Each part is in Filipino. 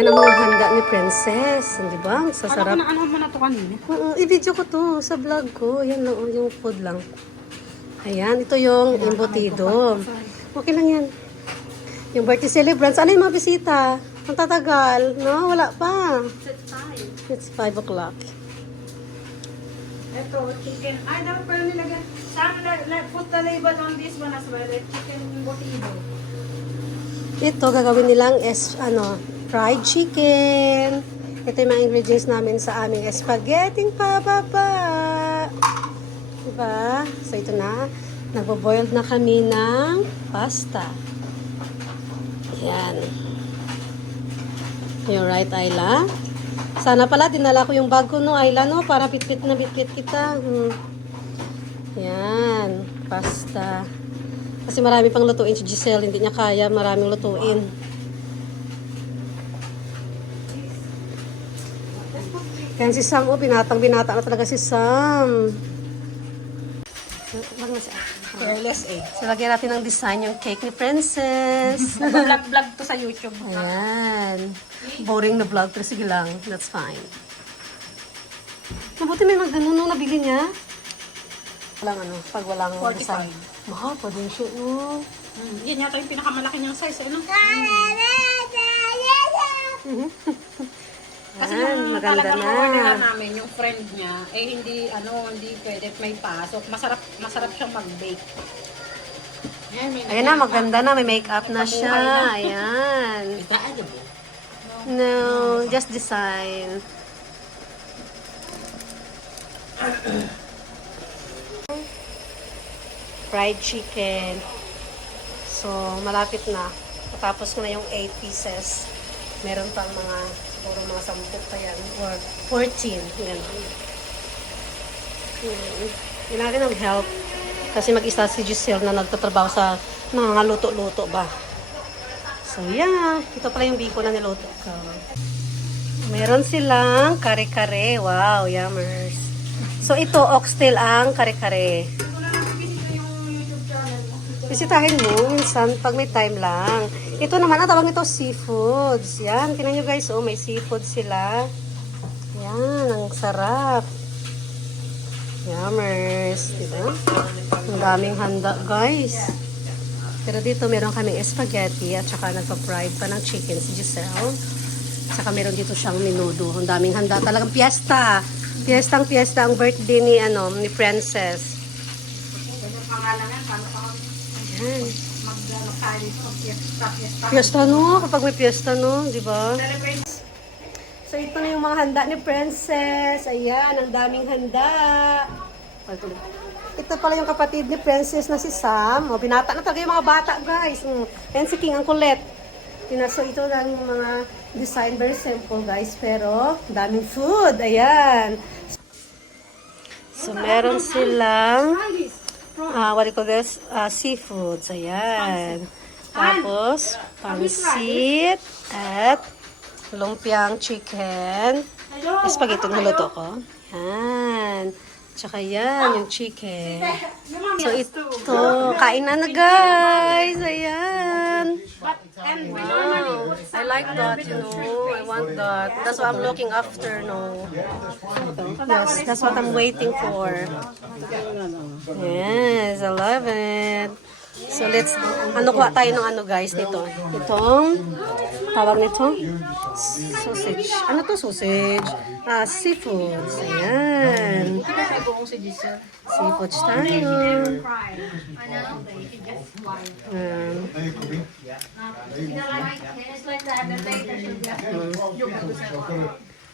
Yan ang mga handa ni Princess. Di ba? Sasarap. Alam ko na ano mo na ito kanina. I-video ko to sa vlog ko. Yan lang, yung food lang. Ayan, ito yung embutido. Okay lang yan. Yung birthday celebrants. Ano yung mga bisita? Ang tatagal. No, wala pa. It's 5 o'clock. Ito, chicken. Ay, dapat pala nilagyan. Sam, put the label on this one as well. Chicken botido. Ito, gagawin nilang fried chicken. Ito yung mga ingredients namin sa aming spaghetti pababa. Diba? So, ito na. Nagbo-boiled na kami ng pasta. Ayan. You're right, Ayla. Sana pala, dinala ko yung bag ko, no, Ayla, no? Para bitbit na bitbit kita. Ayan. Pasta. Kasi marami pang lutuin si Giselle. Hindi niya kaya. Maraming lutuin. Yan si Sam, binatang-binata na talaga si Sam. Careless eh. So, lagyan natin ng design yung cake ni Princess. Vlog to sa YouTube. Ayan. Boring na vlog, pero sige lang. That's fine. Mabuti may mag-ganun nung nabili niya. Pag walang 45. design. Mahal pa din siya, no? Yan yata yung pinakamalaki niyang size. Ano? Kasi yung maganda talagang na. orderan namin, yung friend niya, hindi pwede may pasok. Masarap siyang mag-bake. Ayan na, maganda na. May makeup na siya. Ayan. No, just design. Fried chicken. So, malapit na. Matapos ko na yung 8 pieces. Meron pang siguro mga 10 pa yan. Or 14. Yan. Yan natin ang help. Kasi mag-isa si Giselle na nagtatrabaho sa mga luto-luto ba. So, yeah. Ito pala yung biko na niluto ko. Meron silang kare-kare. Wow, yummers. So, ito, oxtail ang kare-kare. Bisitahin mo minsan pag may time lang. Ito naman, ang tawag nito seafoods. Yan, tingnan nyo guys, may seafood sila. Yan, ang sarap. Yummers. Diba? Ang daming handa guys. Pero dito meron kaming spaghetti at saka nagpa-fried pa ng chicken si Giselle. Saka meron dito siyang menudo. Ang daming handa. Talagang piyesta. Piyestang-piyesta ang birthday ni Princess. Ayan. Piyesta no? Kapag may piyesta no? Diba? So ito na yung mga handa ni Princess. Ayan, ang daming handa. Ito pala yung kapatid ni Princess na si Sam. O, binata na talaga yung mga bata guys. Ayan si King, ang kulit. So ito lang yung mga design, very simple guys. Pero daming food. Ayan. So meron silang what do you call this? Seafoods. Ayan. Tapos, pansit at lumpiang chicken. Spaghetti na luto ko. Ayan. Tsaka yan, yung chicken. So, ito. Kain na guys. Ayan. Wow. I like that, I want that. That's what I'm looking after, no? Yes, that's what I'm waiting for. Yes, I love it. So, let's, kuha tayo ng guys, nito. Itong, tawag nito, sausage. Ano to, sausage? Seafoods. Ayan. Seafoods tayo.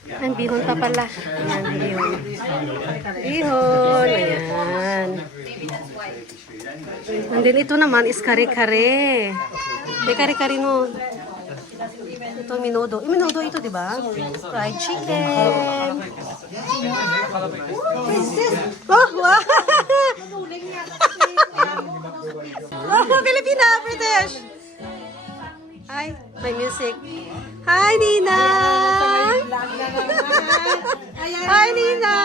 Ang bihon pa pala. Ayan, bihon. Bihon. Ayan. And then ito naman is kare-kare. May kare-kare no. Ito minudo. Minudo ito, di ba? Fried chicken. Oh, wow! Oh, Filipina, British. Hi, may music. Hi, Nina. Hi, Nina.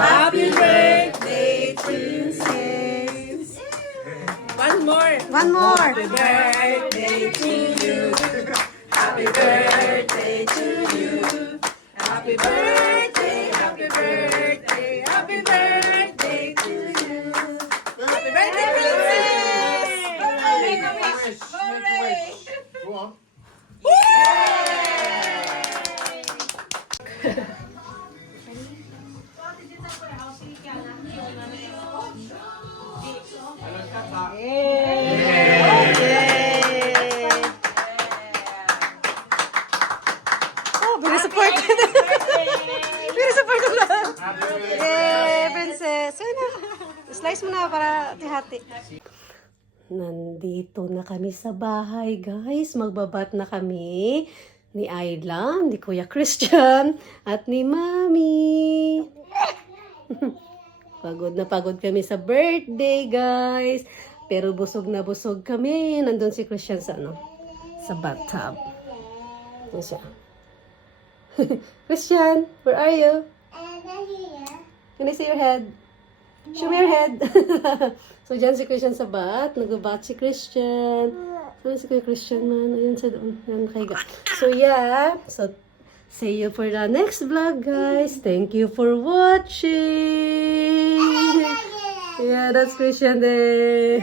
Happy birthday, Princess. One more. One more. Happy birthday to you. Happy birthday to you. Happy birthday, happy birthday, happy birthday to you. Happy birthday, Princess! Make a wish! Hooray! Go on. Oh, very supported. Very supported na. Yay, princess. Ayun na. Slice mo na para hati-hati. Nandito na kami sa bahay, guys. Magbabat na kami ni Ayla, ni Kuya Christian, at ni Mami. Pagod na pagod kami sa birthday, guys. Pero busog na busog kami. Nandun si Christian sa sa bathtub. Yan siya. Christian, where are you? Can I see your head? Show me your head. So, dyan si Christian sa bath. Nag-bath si Christian. Ano si Kuya Christian man? Ayun sa doon. Yan, kaiga. So, yeah. So, see you for the next vlog, guys. Thank you for watching. Yeah, that's Christian there.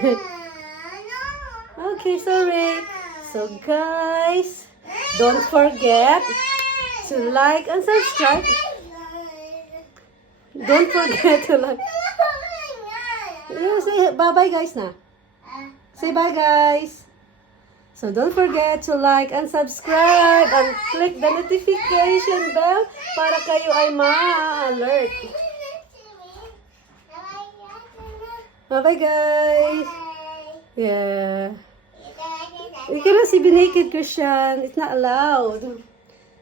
Okay, sorry. So, guys, don't forget to like and subscribe. Don't forget to like. Yeah, say bye-bye, guys, na. Say bye, guys. So, don't forget to like and subscribe and click the notification bell para kayo ay ma-alert. Bye-bye, guys. Yeah. You cannot see be naked, Christian. It's not allowed.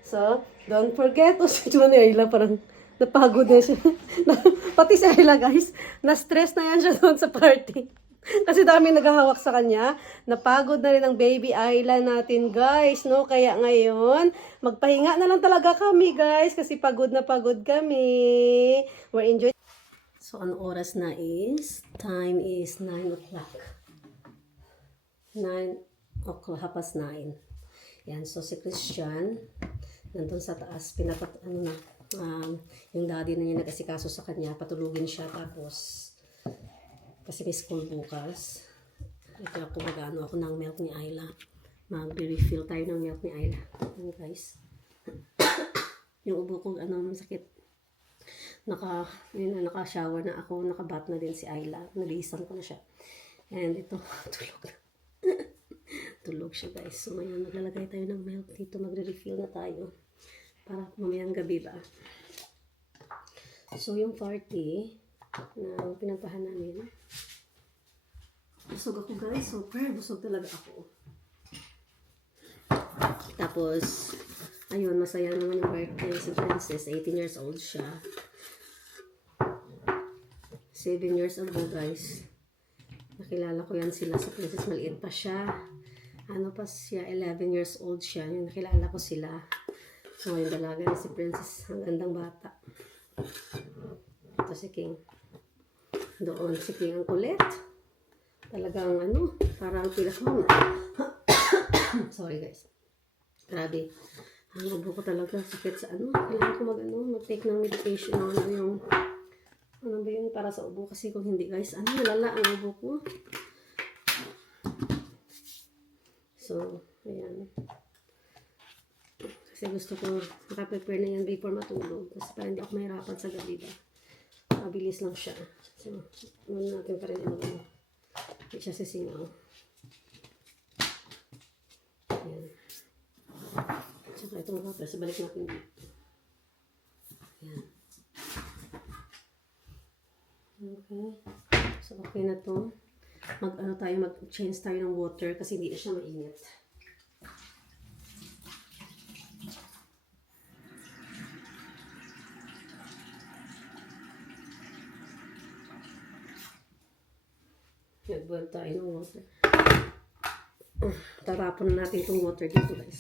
So, don't forget. O, si Juan Ayla parang napagod na siya. Pati si Ayla, guys. Na-stress na yan siya doon sa party. Kasi dami naghahawak sa kanya. Napagod na rin ang baby Ayla natin, guys. No? Kaya ngayon, magpahinga na lang talaga kami, guys. Kasi pagod na pagod kami. We're enjoying. So, ang oras na is, time is 9 o'clock. 9 o'clock, 9:30. Yan, so si Christian, nandun sa taas, yung daddy na niya nag-asikaso sa kanya, patulugin siya, tapos, kasi may school bukas. Ito ako mag-ano ako ng milk ni Ayla. Mag-refill tayo ng milk ni Ayla. Yan, guys. Yung ubo ko, masakit. Naka-shower na ako, nakabat na din si Ayla. Nalisan ko na siya. And ito, tulog na. Tulog siya, guys. So ngayon, maglalagay tayo ng milk dito. Magre-refill na tayo. Para mamayang gabi ba. So yung party na pinantahan namin. Busog ako, guys. Super busog talaga ako. Tapos, ayun, masaya naman yung birthday si Princess. 18 years old siya. 7 years old, guys. Nakilala ko yan sila sa Princess. Maliit pa siya. Ano pa siya, 11 years old siya. Yung nakilala ko sila. So, ngayon dalaga na si Princess. Ang gandang bata. Ito si King. Doon si King ang kulit. Talagang parang pinakong. Sorry, guys. Grabe. Ang ubo ko talaga. Sakit sa kailangan ko mag-take ng medication. Ano ba yung para sa ubo? Kasi kung hindi, guys, malala ang ubo ko. So, ayan. Kasi gusto ko makaprepare na yan before matulog. Kasi para hindi ako mahirapan sa gabi ba. Mabilis lang siya. So, muna natin pa rin hindi siya sisingaw. Ayan. Saka itong water. So, balik natin dito. Ayan. Okay. So, okay na to. Mag-change tayo ng water kasi hindi na siya mainit. Nag-boil tayo ng water. Tatapon na natin itong water dito, guys.